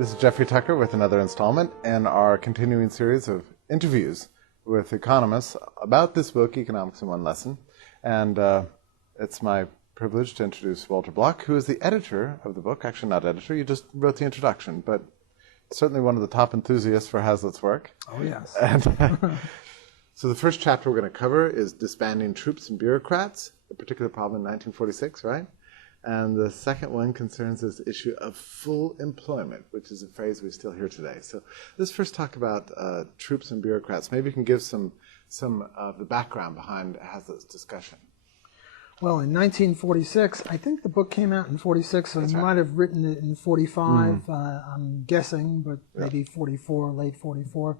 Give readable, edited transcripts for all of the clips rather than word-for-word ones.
This is Jeffrey Tucker with another installment in our continuing series of interviews with economists about this book, Economics in One Lesson. And it's my privilege to introduce Walter Block, who is the editor of the book. Actually, not editor, you just wrote the introduction, but certainly one of the top enthusiasts for Hazlitt's work. Oh, yes. And, so the first chapter we're going to cover is disbanding troops and bureaucrats, a particular problem in 1946, right? And the second one concerns this issue of full employment, which is a phrase we still hear today. So let's first talk about troops and bureaucrats. Maybe you can give some of the background behind Hazlitt's discussion. Well, in 1946, I think the book came out in 46, so he might have written it in 45, I'm guessing, but maybe 44, late 44.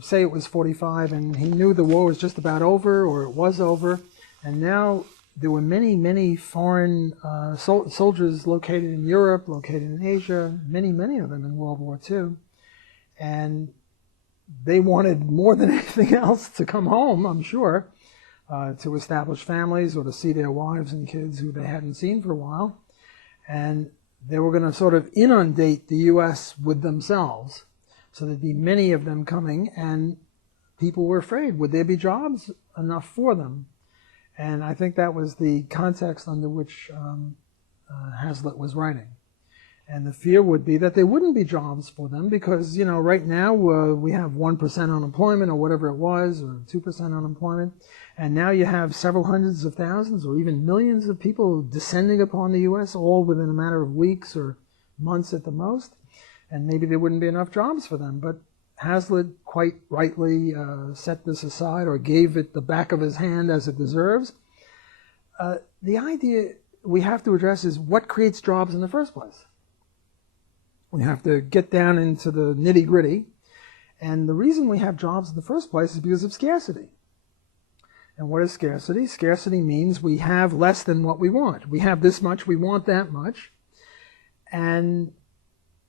Say it was 45, and he knew the war was just about over, or it was over, and now there were many, many foreign soldiers located in Europe, located in Asia, many, many of them in World War II. And they wanted more than anything else to come home, I'm sure, to establish families or to see their wives and kids who they hadn't seen for a while. And they were going to sort of inundate the U.S. with themselves. So there'd be many of them coming, and people were afraid. Would there be jobs enough for them? And I think that was the context under which Hazlitt was writing. And the fear would be that there wouldn't be jobs for them because, you know, right now we have 1% unemployment or whatever it was, or 2% unemployment. And now you have several hundreds of thousands or even millions of people descending upon the U.S. all within a matter of weeks or months at the most. And maybe there wouldn't be enough jobs for them. But Hazlitt quite rightly set this aside or gave it the back of his hand as it deserves. The idea we have to address is what creates jobs in the first place. We have to get down into the nitty-gritty. And the reason we have jobs in the first place is because of scarcity. And what is scarcity? Scarcity means we have less than what we want. We have this much, we want that much. And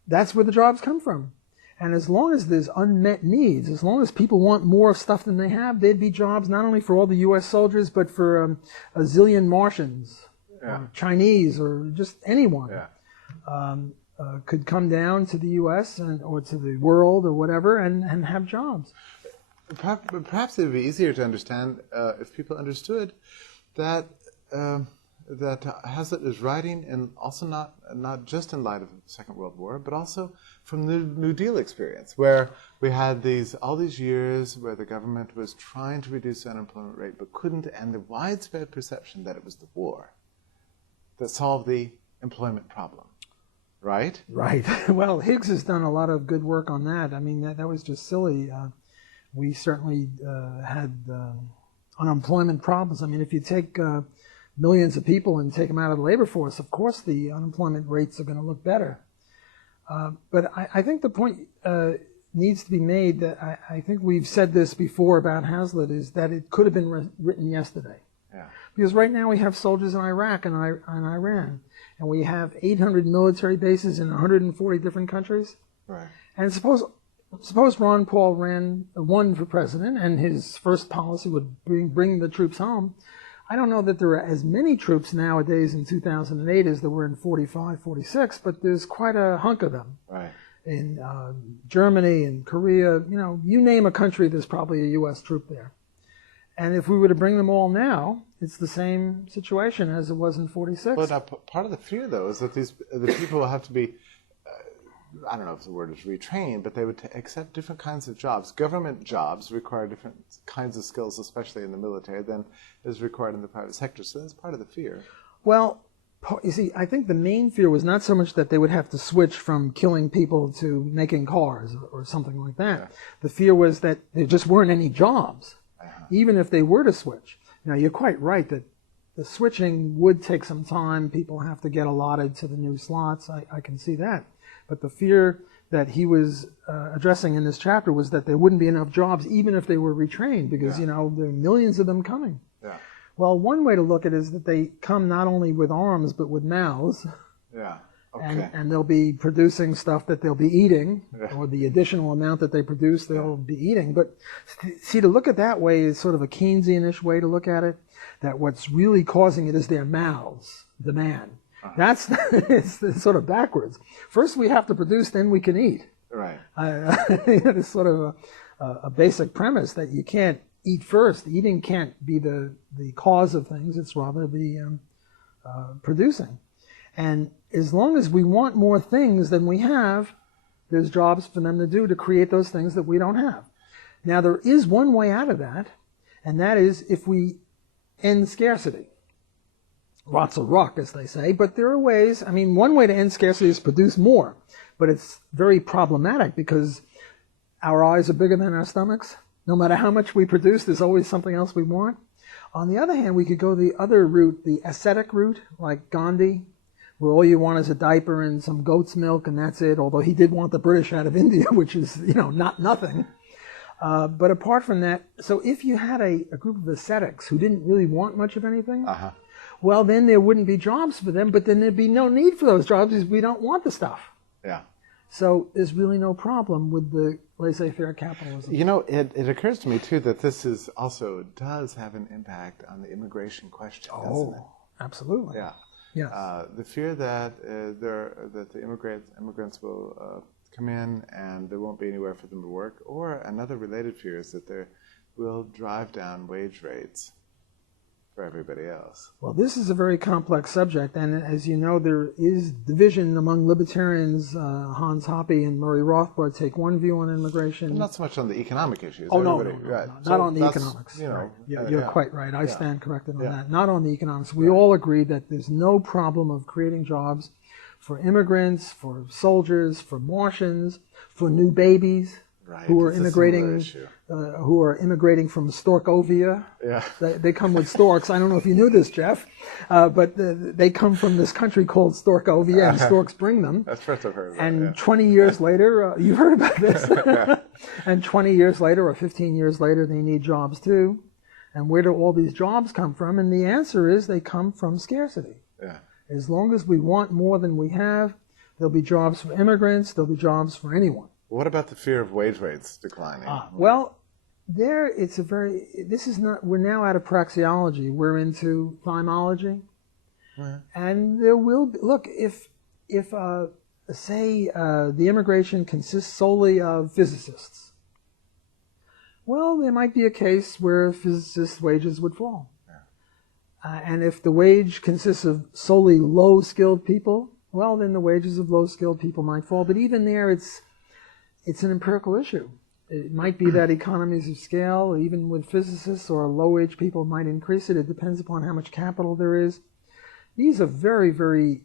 that's where the jobs come from. And as long as there's unmet needs, as long as people want more stuff than they have, there'd be jobs not only for all the U.S. soldiers, but for a zillion Martians, or Chinese, or just anyone could come down to the U.S. or to the world or whatever and have jobs. Perhaps it would be easier to understand if people understood that that Hazlitt is writing, and also not just in light of the Second World War, but also from the New Deal experience, where we had all these years where the government was trying to reduce the unemployment rate but couldn't, and the widespread perception that it was the war that solved the employment problem. Right? Right. Well, Higgs has done a lot of good work on that. I mean, that was just silly. We certainly had unemployment problems. I mean, if you take millions of people and take them out of the labor force, of course the unemployment rates are going to look better. But I think the point needs to be made that I think we've said this before about Hazlitt, is that it could have been written yesterday. Yeah. Because right now we have soldiers in Iraq and Iran, and we have 800 military bases in 140 different countries. Right. And suppose Ron Paul won for president, and his first policy would bring the troops home. I don't know that there are as many troops nowadays in 2008 as there were in 45, 46, but there's quite a hunk of them. Right. In Germany and Korea, you name a country, there's probably a U.S. troop there. And if we were to bring them all now, it's the same situation as it was in 46. But part of the fear, though, is that the people will have to be, I don't know if the word is retrained, but they would accept different kinds of jobs. Government jobs require different kinds of skills, especially in the military, than is required in the private sector. So that's part of the fear. Well, you see, I think the main fear was not so much that they would have to switch from killing people to making cars or something like that. Yeah. The fear was that there just weren't any jobs, even if they were to switch. Now, you're quite right that the switching would take some time. People have to get allotted to the new slots. I can see that. But the fear that he was addressing in this chapter was that there wouldn't be enough jobs even if they were retrained because, there are millions of them coming. Yeah. Well, one way to look at it is that they come not only with arms but with mouths. Yeah. Okay. And they'll be producing stuff that they'll be eating, or the additional amount that they produce they'll be eating. But see, to look at that way is sort of a Keynesian-ish way to look at it, that what's really causing it is their mouths, demand. That's it's sort of backwards. First we have to produce, then we can eat. Right. It's sort of a basic premise that you can't eat first. Eating can't be the cause of things. It's rather the producing. And as long as we want more things than we have, there's jobs for them to do to create those things that we don't have. Now, there is one way out of that, and that is if we end scarcity. Lots of rock, as they say, but there are ways. I mean, one way to end scarcity is produce more, but it's very problematic because our eyes are bigger than our stomachs. No matter how much we produce, there's always something else we want. On the other hand, we could go the other route, the ascetic route, like Gandhi, where all you want is a diaper and some goat's milk, and that's it, although he did want the British out of India, which is, not nothing. But apart from that, so if you had a group of ascetics who didn't really want much of anything, well, then there wouldn't be jobs for them, but then there'd be no need for those jobs because we don't want the stuff. Yeah. So there's really no problem with the laissez-faire capitalism. It occurs to me, too, that this does have an impact on the immigration question, doesn't it? Absolutely. Yeah. Yes. The fear that the immigrants will come in and there won't be anywhere for them to work, or another related fear is that there will drive down wage rates for everybody else. Well, this is a very complex subject, and as you know, there is division among libertarians. Hans Hoppe and Murray Rothbard take one view on immigration. But not so much on the economic issues. Oh, no, right. Not on the economics. Right. You're quite right. I stand corrected on that. Not on the economics. We all agree that there's no problem of creating jobs for immigrants, for soldiers, for Martians, for new babies. Right. Who are immigrating from Storkovia. Yeah. They come with storks. I don't know if you knew this, Jeff, but they come from this country called Storkovia, and storks bring them. That's first I've heard about and it. 20 years later, you've heard about this. And 20 years later or 15 years later, they need jobs too. And where do all these jobs come from? And the answer is they come from scarcity. Yeah. As long as we want more than we have, there'll be jobs for immigrants, there'll be jobs for anyone. What about the fear of wage rates declining? Well, we're now out of praxeology. We're into thymology. Right. And there will be, look, if the immigration consists solely of physicists, well, there might be a case where physicists' wages would fall. Yeah. And if the wage consists of solely low-skilled people, well, then the wages of low-skilled people might fall. But even there, it's an empirical issue. It might be that economies of scale, even with physicists or low-wage people, might increase it. It depends upon how much capital there is. These are very, very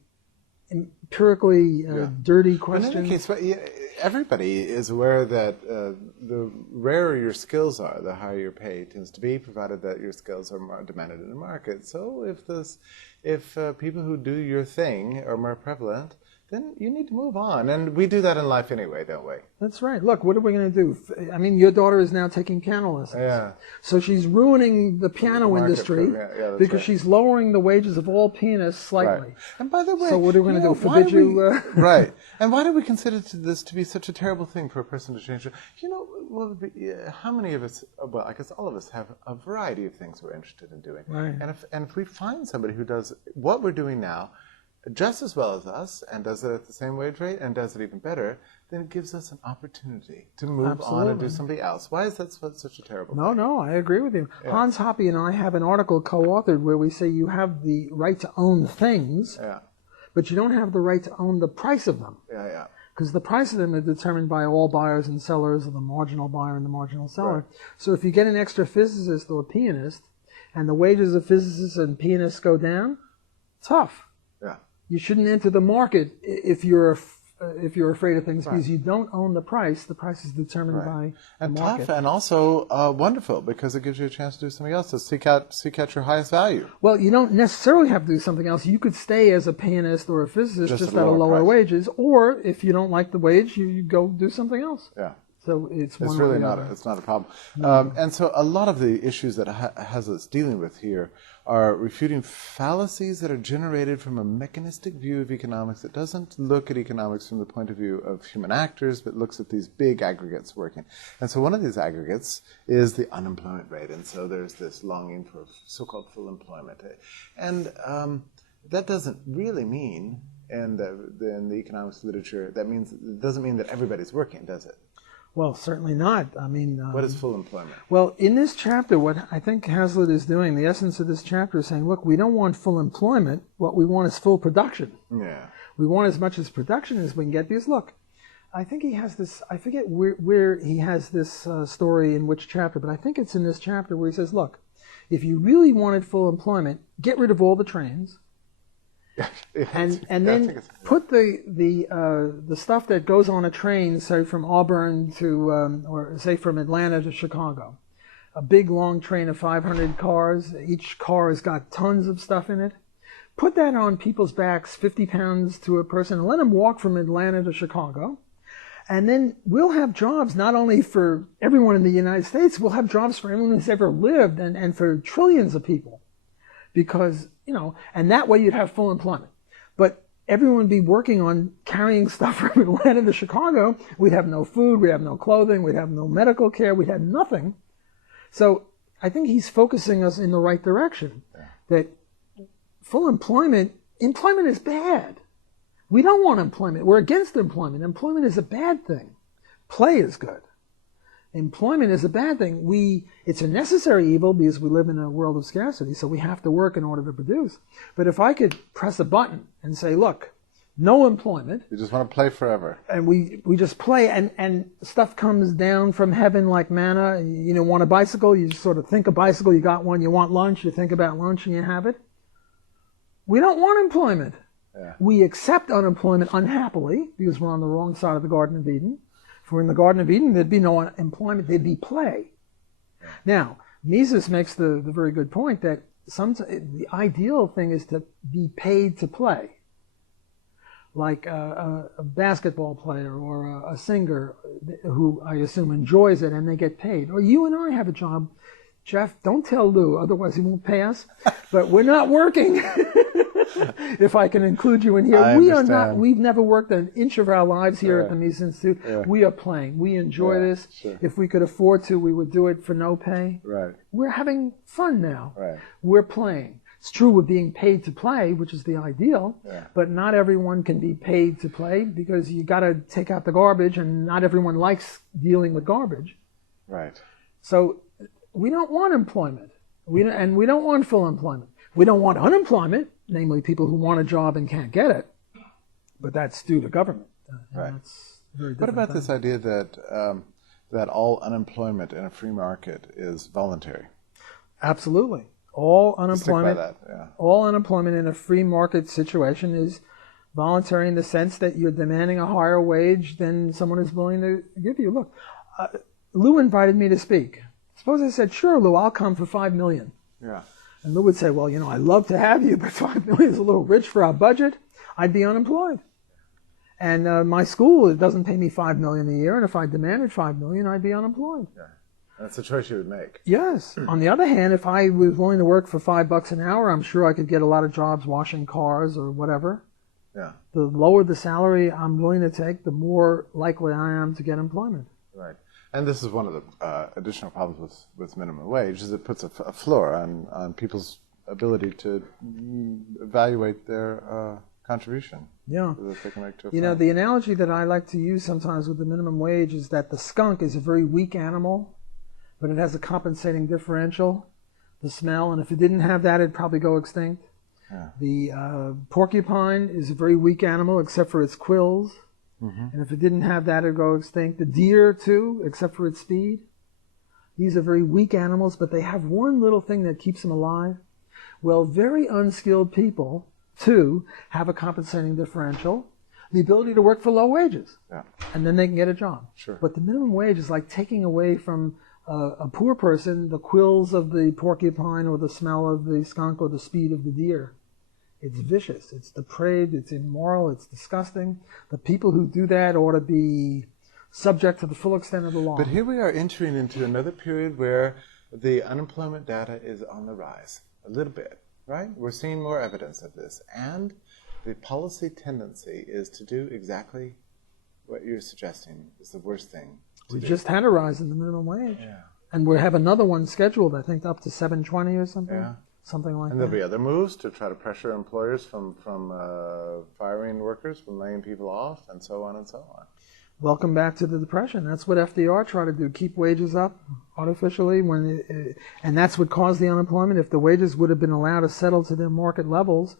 empirically dirty questions. But in any case, everybody is aware that the rarer your skills are, the higher your pay tends to be, provided that your skills are more demanded in the market. So if people who do your thing are more prevalent, then you need to move on. And we do that in life anyway, don't we? That's right. Look, what are we going to do? I mean, your daughter is now taking piano lessons. Yeah. So she's ruining the piano industry because she's lowering the wages of all pianists slightly. Right. And by the way, so what are we going to do? Forbid you? Right. And why do we consider this to be such a terrible thing for a person to change? How many of us, well, I guess all of us have a variety of things we're interested in doing. Right. And if we find somebody who does what we're doing now just as well as us, and does it at the same wage rate, and does it even better, then it gives us an opportunity to move on and do something else. Why is that such a terrible thing? No, I agree with you. Yeah. Hans Hoppe and I have an article co-authored where we say you have the right to own things, but you don't have the right to own the price of them. Yeah. Because the price of them is determined by all buyers and sellers, of the marginal buyer and the marginal seller. Right. So if you get an extra physicist or pianist, and the wages of physicists and pianists go down, tough. Yeah. You shouldn't enter the market if you're afraid of things because you don't own the price. The price is determined by the market. Tough and also wonderful because it gives you a chance to do something else, to seek out your highest value. Well, you don't necessarily have to do something else. You could stay as a pianist or a physicist just at a lower wages, or if you don't like the wage, you go do something else. Yeah. So it's really not a problem. No. And so a lot of the issues that Hazlitt's dealing with here are refuting fallacies that are generated from a mechanistic view of economics that doesn't look at economics from the point of view of human actors, but looks at these big aggregates working. And so one of these aggregates is the unemployment rate. And so there's this longing for so-called full employment. And that doesn't really mean, in the economics literature, it doesn't mean that everybody's working, does it? Well, certainly not. I mean, what is full employment? Well, in this chapter, what I think Hazlitt is doing, the essence of this chapter is saying, look, we don't want full employment. What we want is full production. Yeah. We want as much as production as we can get. Because look, I think he has this, I forget where he has this story in which chapter, but I think it's in this chapter where he says, look, if you really wanted full employment, get rid of all the trains. and then put the stuff that goes on a train, say from Auburn to, or say from Atlanta to Chicago, a big long train of 500 cars. Each car has got tons of stuff in it. Put that on people's backs, 50 pounds to a person, and let them walk from Atlanta to Chicago. And then we'll have jobs not only for everyone in the United States, we'll have jobs for everyone who's ever lived and for trillions of people. Because, and that way you'd have full employment. But everyone would be working on carrying stuff from Atlanta to Chicago. We'd have no food, we'd have no clothing, we'd have no medical care, we'd have nothing. So I think he's focusing us in the right direction. That full employment is bad. We don't want employment. We're against employment. Employment is a bad thing. Play is good. Employment is a bad thing. It's a necessary evil because we live in a world of scarcity, so we have to work in order to produce. But if I could press a button and say, look, no employment. You just want to play forever. And we just play, and stuff comes down from heaven like manna. You want a bicycle, you just sort of think a bicycle, you got one. You want lunch, you think about lunch and you have it. We don't want employment. Yeah. We accept unemployment unhappily because we're on the wrong side of the Garden of Eden. If we're in the Garden of Eden, there'd be no employment, there'd be play. Yeah. Now, Mises makes the very good point that the ideal thing is to be paid to play. Like a basketball player or a singer who I assume enjoys it and they get paid. Or you and I have a job. Jeff, don't tell Lou, otherwise he won't pay us. But we're not working. If I can include you in here. We've never worked an inch of our lives here at the Mises Institute. Yeah. We are playing. We enjoy this. Sure. If we could afford to, we would do it for no pay. Right. We're having fun now. Right. We're playing. It's true we're being paid to play, which is the ideal, but not everyone can be paid to play because you got to take out the garbage, and not everyone likes dealing with garbage. Right. So we don't want employment. We don't want full employment. We don't want unemployment, namely people who want a job and can't get it, but that's due to government. Right. That's very what about this idea that all unemployment in a free market is voluntary? Absolutely. All unemployment, Stick by that, all unemployment in a free market situation is voluntary in the sense that you're demanding a higher wage than someone is willing to give you. Look, Lou invited me to speak. Suppose I said, sure, Lou, I'll come for $5 million. Yeah. And Lou would say, well, I'd love to have you, but $5 million is a little rich for our budget. I'd be unemployed. And my school, it doesn't pay me $5 million a year, and if I demanded $5 million, I'd be unemployed. Yeah. That's a choice you would make. Yes. On the other hand, if I was willing to work for $5 an hour, I'm sure I could get a lot of jobs washing cars or whatever. Yeah. The lower the salary I'm willing to take, the more likely I am to get employment. Right. And this is one of the additional problems with minimum wage, is it puts a floor on people's ability to evaluate their contribution. Yeah. That they can make to a the analogy that I like to use sometimes with the minimum wage is that the skunk is a very weak animal, but it has a compensating differential, the smell, and if it didn't have that, it'd probably go extinct. Yeah. The porcupine is a very weak animal except for its quills. Mm-hmm. And if it didn't have that, it'd go extinct. The deer, too, except for its speed. These are very weak animals, but they have one little thing that keeps them alive. Well, very unskilled people, too, have a compensating differential, the ability to work for low wages. Yeah. And then they can get a job. Sure. But the minimum wage is like taking away from a poor person the quills of the porcupine or the smell of the skunk or the speed of the deer. It's vicious, it's depraved, it's immoral, it's disgusting. The people who do that ought to be subject to the full extent of the law. But here we are entering into another period where the unemployment data is on the rise, a little bit, right? We're seeing more evidence of this. And the policy tendency is to do exactly what you're suggesting is the worst thing. We just had a rise in the minimum wage. Yeah. And we have another one scheduled, I think, up to $7.20 or something. Yeah. something like And that. there'll be other moves to try to pressure employers from firing workers, from laying people off, and so on and so on. Welcome back to the Depression. That's what FDR tried to do, keep wages up artificially, and that's what caused the unemployment. If the wages would have been allowed to settle to their market levels,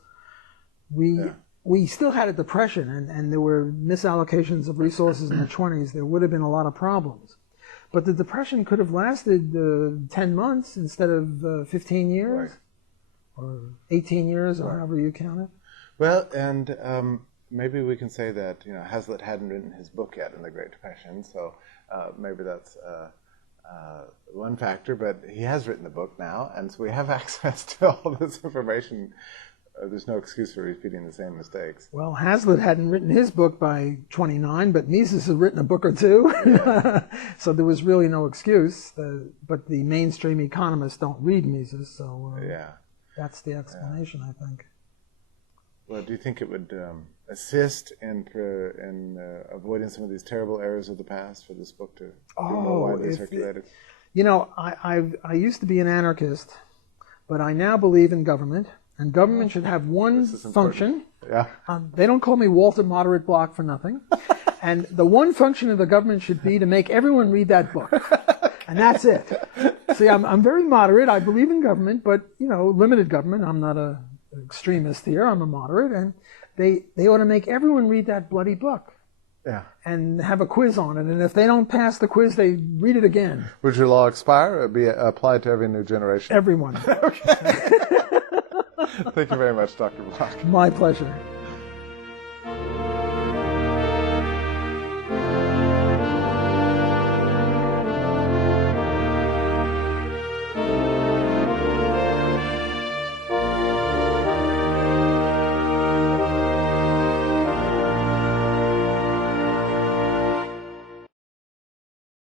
we still had a depression, and there were misallocations of resources in the 20s. There would have been a lot of problems. But the depression could have lasted 10 months instead of 15 years, Right. or 18 years, or however you count it. Well, and maybe we can say that Hazlitt hadn't written his book yet in the Great Depression, so maybe that's one factor. But he has written the book now, and so we have access to all this information. There's no excuse for repeating the same mistakes. Well, Hazlitt hadn't written his book by 29, but Mises had written a book or two, so there was really no excuse. But the mainstream economists don't read Mises, so that's the explanation, I think. Well, do you think it would assist in avoiding some of these terrible errors of the past for this book to be more widely circulated? I used to be an anarchist, but I now believe in government. And government should have one function. Yeah. They don't call me Walter Moderate Block for nothing. And the one function of the government should be to make everyone read that book. And that's it. See, I'm very moderate. I believe in government, but, limited government. I'm not an extremist here. I'm a moderate. And they ought to make everyone read that bloody book. Yeah. And have a quiz on it. And if they don't pass the quiz, they read it again. Would your law expire or be applied to every new generation? Everyone. Thank you very much, Dr. Block. My pleasure.